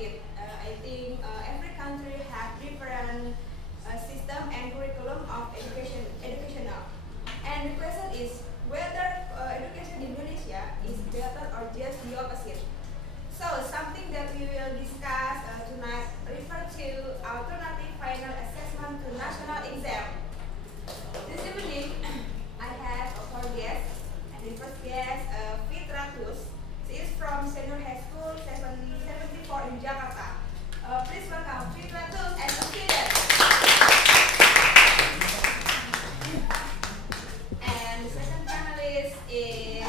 complicated. I think every country has different system and curriculum of educational. And the question is whether education in Indonesia is better or just the opposite. So something that we will discuss tonight refer to alternative final assessment to national exam. This evening, I have four guests, and the first guest, Fitra Tus. She is from Senior High School 74 in Jakarta. Please welcome Fitra Tus and the students. And the second panelist is,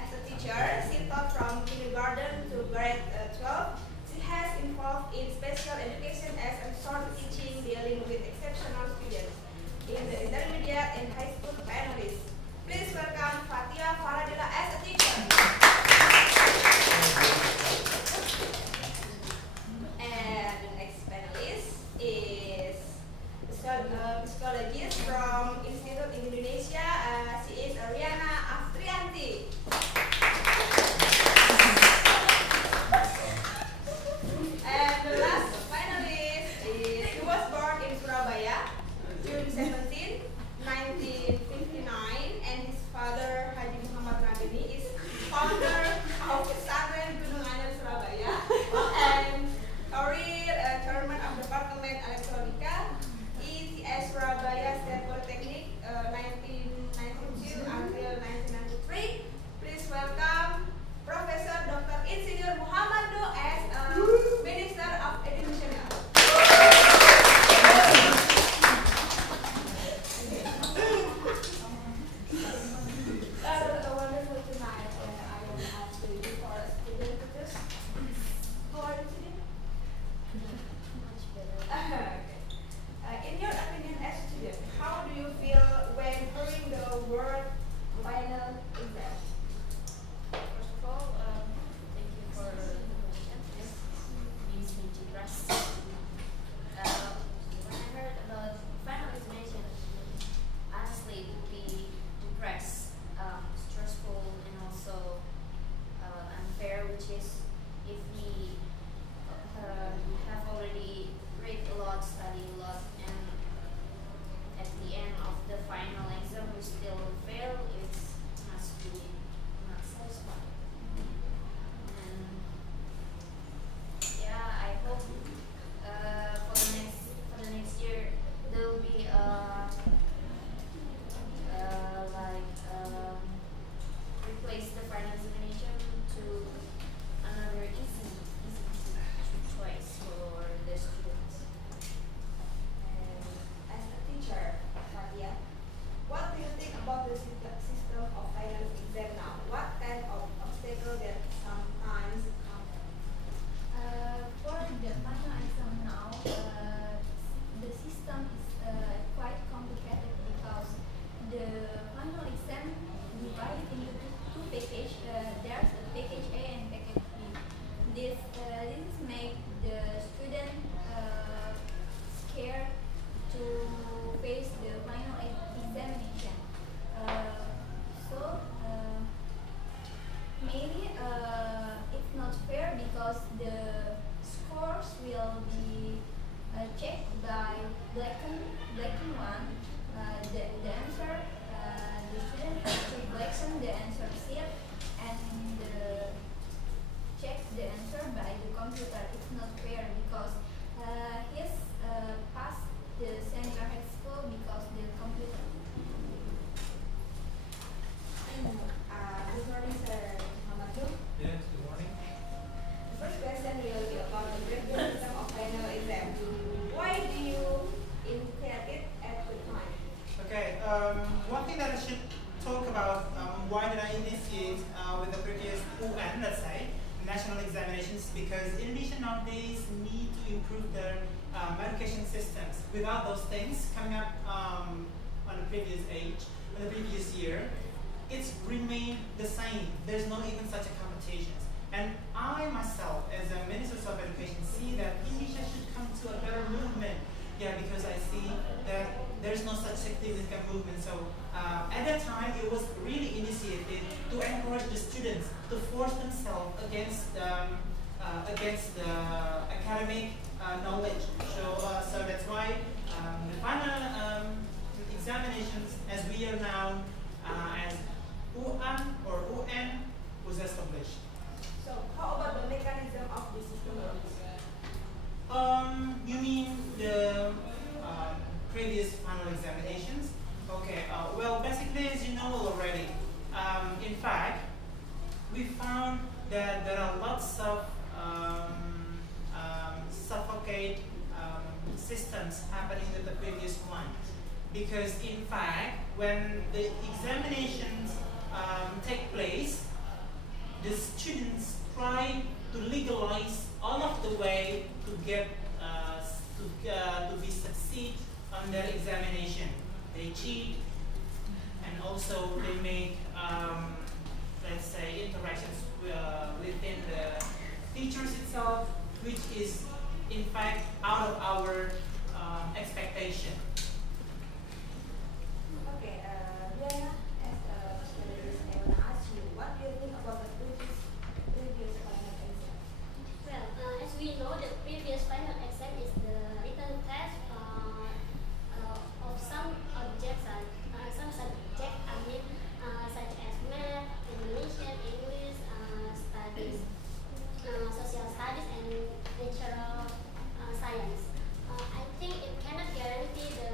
as a teacher, she taught from kindergarten to grade 12. She has involved in special education as a short teaching dealing with exceptional students in the intermediate and high school panelists. Please welcome Fatia Faradila as a teacher. And the next panelist is a psychologist from Institute in Indonesia. She is Ariana Afrianti. And the last finalist is, he was born in Surabaya, June 17, 1959, and his father, Haji Muhammad Rabini, is founder of Pesantren Gunung Anyar Surabaya and career chairman of Department Elektronika, ETS Surabaya State Polytechnic, 1992 until 1993. Please welcome Professor Dr. Insinyur Muhammad Do as Minister of Education. Wonderful tonight, and I will ask you for a student to just. How are you today? Much better. In your opinion as a student, how do you feel when hearing the word final exam? First of all, thank you for the question. Yes, means me to rest. When I heard about final examination, honestly, it would be depressed, stressful, and also unfair, which is if we have already read a lot, studied a lot, and at the end of the final exam we still fail, it must be not satisfying. And yeah, I hope for the next year there will be replace the final examination to another easy choice for the students. And as a teacher, Fatia, what do you think about the system of final exam now? What kind of obstacle that sometimes come? For the final exam now, the system is quite complicated because the final exam divided into two packages. There's a package A and package B. This make the student scared to face the final examination. Maybe it's not fair because the scores will be checked by blacken one. The answer, the student has to blacken the answer sheet and check the answer by the computer. It's not fair because he's passed the senior high school because the computer. Good morning, Sir Muhammad Do. Yes, good morning. The first question will be about the breakdown system of final exam. Why do you initiate it at the time? Okay, one thing that I should talk about, why did I initiate with the previous UN, let's say, national examinations, because Indonesia nowadays need to improve their education systems. Without those things coming up on the previous year, it's remained the same. There's not even such a competitions. And I myself, as a Minister of Education, see that Indonesia should come to a better movement. Yeah, because I see that there's no such significant movement. So at that time, it was really initiated to encourage the students to force themselves against against the academic knowledge. So that's why the final examinations, as we are now as UAN or UN, was established. So how about the mechanism of the system works? You mean the previous final examinations? Okay. Well, basically, as you know already, in fact, we found that there are lots of suffocate systems happening with the previous one, because in fact, when the examinations take place, the students try to legalize all of the way to get to be succeed on their examination. They cheat, and also they make let's say interactions within the teachers itself, which is in fact out of our expectation. Okay, Diana, as a specialist, I want to ask you, what do you think about the previous final exam? Well, as we know, the previous final exam is the written test of some objects, some subjects, such as math, Indonesian, English, studies, social studies, and natural science. I think it cannot guarantee the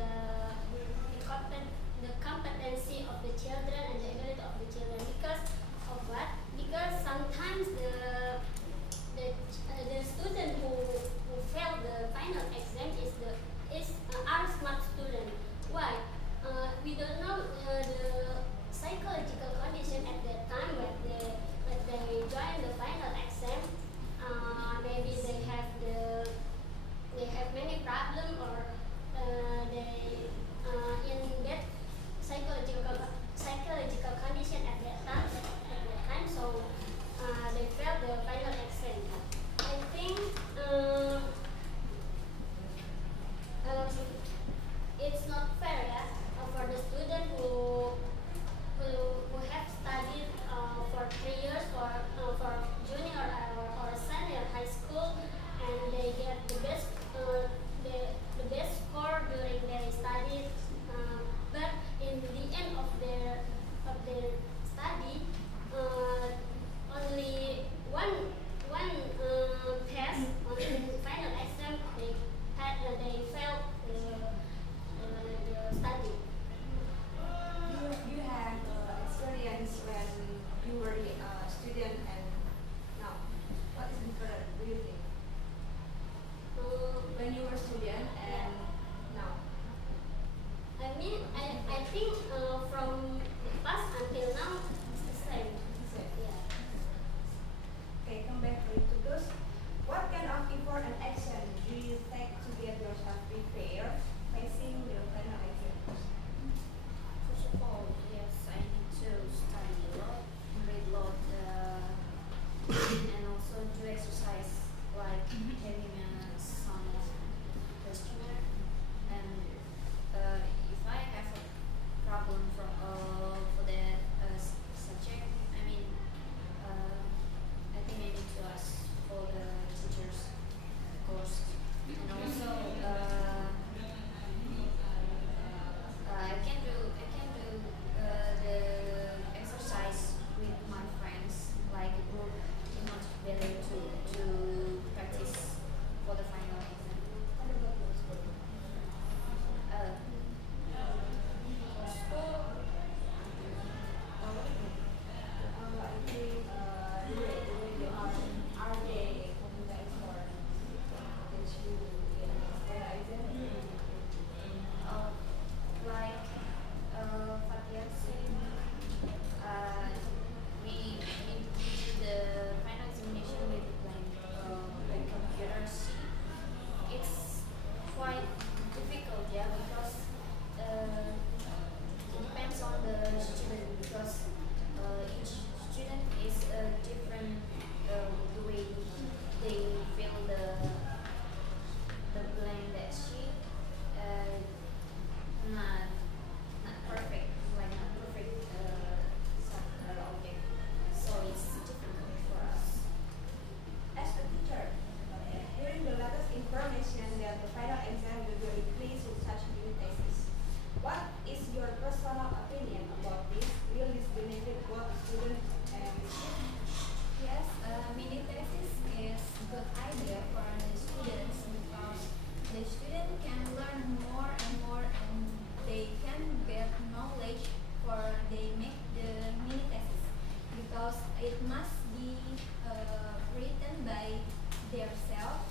itself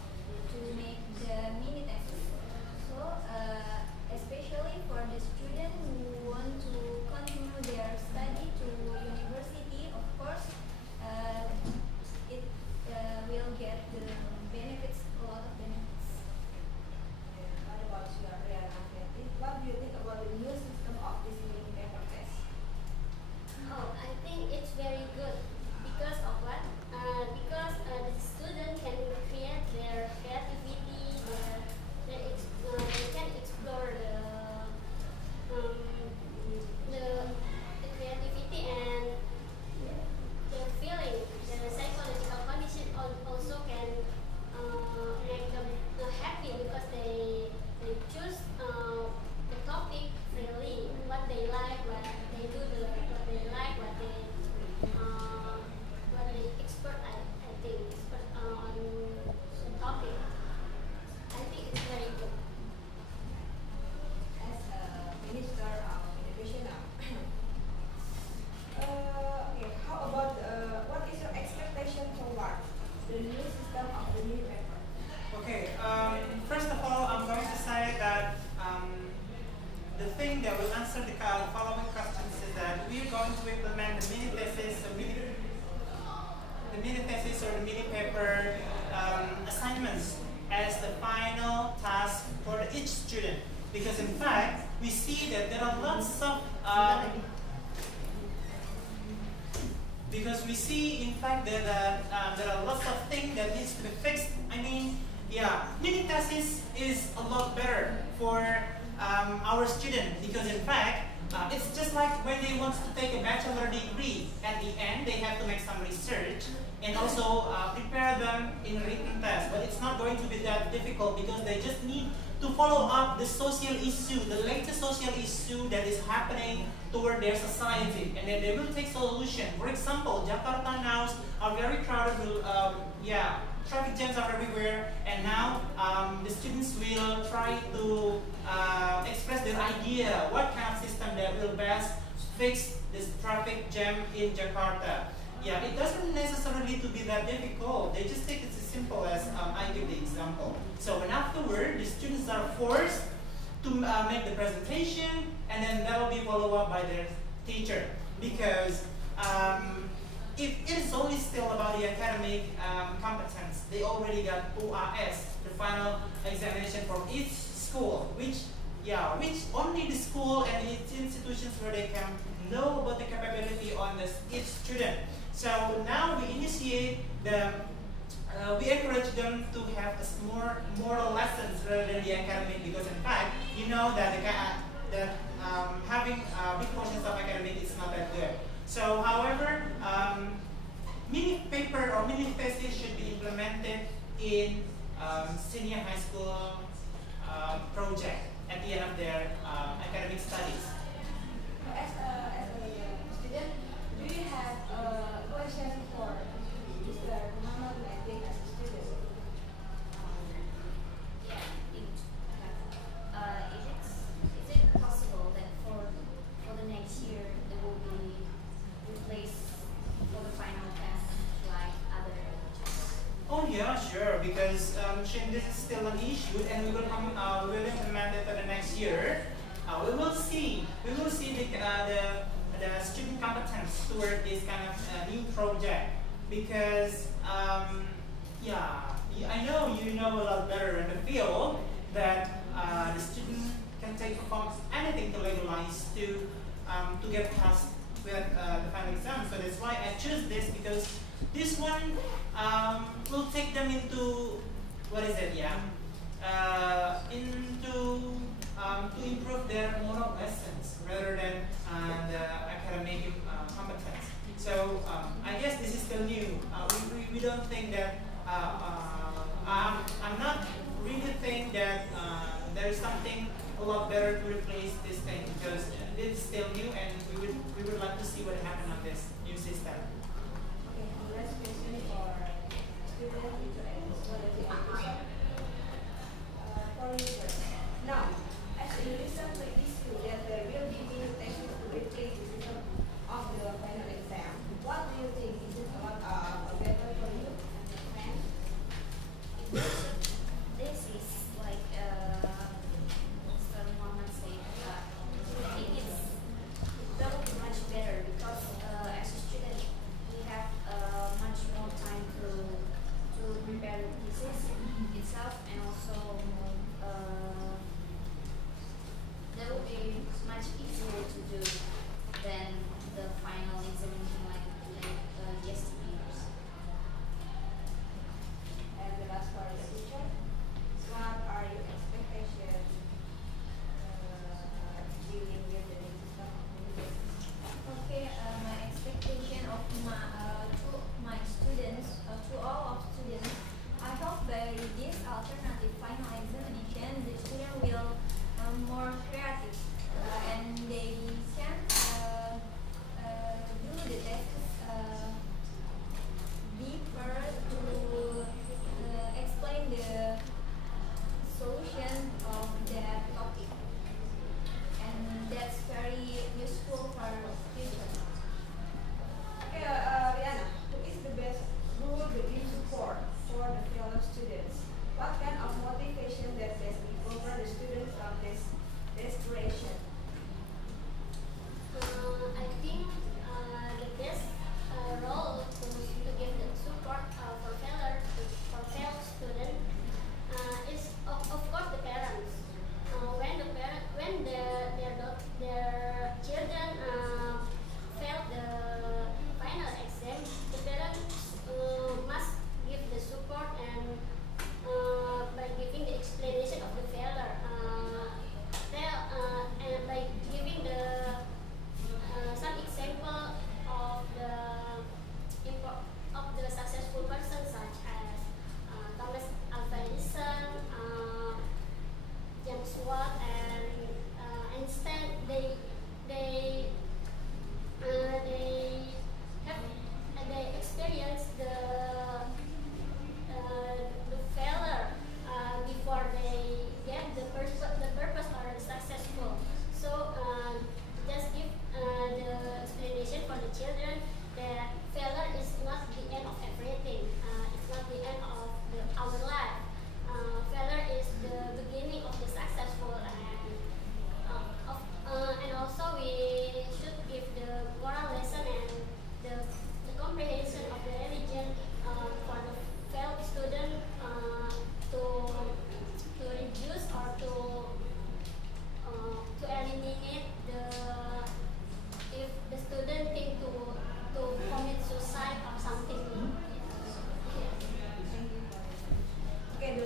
to make the mini thesis. So, especially for the student who want to continue their study to university, of course, it will get the benefits, a lot of benefits. What about you, Ariana? What do you think about the new system of this mini paper test? Oh, I think it's very good because of what? Because the student can create their creativity, they can explore the creativity and the feeling, the psychological condition also can make them happy because they choose the topic freely, what they like, what they do, what they like, what they expert. I think expert on the topic. I think it's very good. As a minister of education now. Okay, how about what is your expectation toward the new system of the new paper? Okay, first of all, I'm going to say that the thing that will answer the following questions is that we are going to implement the mini thesis, the mini thesis or the mini paper assignments as the final task for each student. Because in fact, we see that there are lots of there are lots of things that needs to be fixed. I mean, yeah, mini thesis is a lot better for our student because in fact, it's just like when they want to take a bachelor degree. At the end, they have to make some research and also prepare them in written test. But it's not going to be that difficult because they just need to follow up the social issue, the latest social issue that is happening toward their society, and then they will take solution. For example, Jakarta now are very crowded. Traffic jams are everywhere, and now the students will try to express their idea what kind of system that will best fix this traffic jam in Jakarta. Yeah, it doesn't necessarily to be that difficult. They just take it as simple as I give the example. So, and afterward, the students are forced to make the presentation, and then that will be followed up by their teacher. Because if it is only still about the academic competence, they already got OAS, the final examination from each school, which only the school and its institutions where they can know about the capability on each student. So now we initiate we encourage them to have more moral lessons rather than the academic, because in fact, you know that having big portions of academic is not that good. So, however, mini paper or mini thesis should be implemented in senior high school project at the end of their academic studies. As a student, do you have a question for Mr. Muhammad Mehdi as a student? Is it possible that for the next year there will be replaced for the final test like other tests? Oh yeah, sure. Because this is still an issue, and we will implement it for the next year. We will see the student competence toward this kind of new project. Because I know you know a lot better in the field that the student can take from anything to legalize to get past with the final exam. So that's why I choose this, because this one will take them into to improve their moral lessons rather than the academic competence. So I guess this is still new. We don't think that I'm not really think that there is something a lot better to replace this thing, because this is still new, and we would like to see what happens on this new system. Okay, the last question for student quality education. For users. Now, as you recently issue that there will be new textbooks to replace the system of the final exam, what do you think? Is it a better for you and your friends?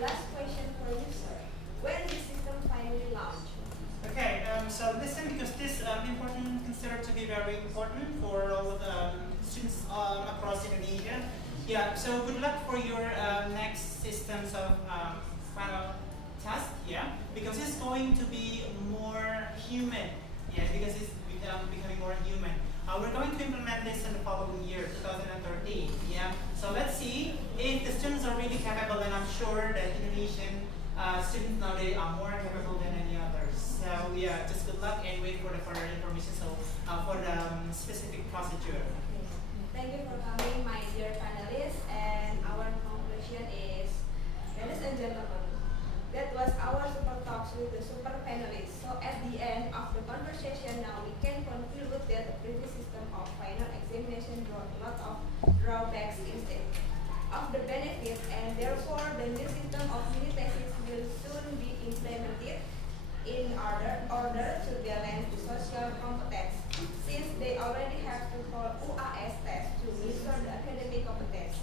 last question for you, sir. When the system finally launched? Okay, so listen, because this important considered to be very important for all of the students across Indonesia. Yeah, so good luck for your next systems of final test. Yeah, because it's going to be more human. Yeah, because it's becoming more human. We're going to implement this in the following year, 2013. Yeah, so let's see if the students are really capable, and I'm sure that Indonesian students nowadays are more capable than any others. So yeah, just good luck and wait for the further information. So for the specific procedure. Thank you for coming, my dear panelists. And our conclusion is, ladies and gentlemen, that was our super talks with the super panelists. So at the end of the conversation, now we can conclude that the previous system of final examination brought a lot of drawbacks instead of the benefits, and therefore the new system of mini tests will soon be implemented in order to balance the social competence, since they already have to call UAS test to measure the academic competence.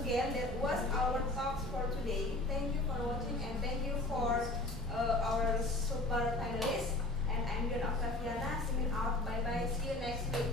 Again, that was our talks for today. Thank you for watching, and thank you for our super panelists. And I'm Dian Octaviana, signing out. Bye bye. See you next week.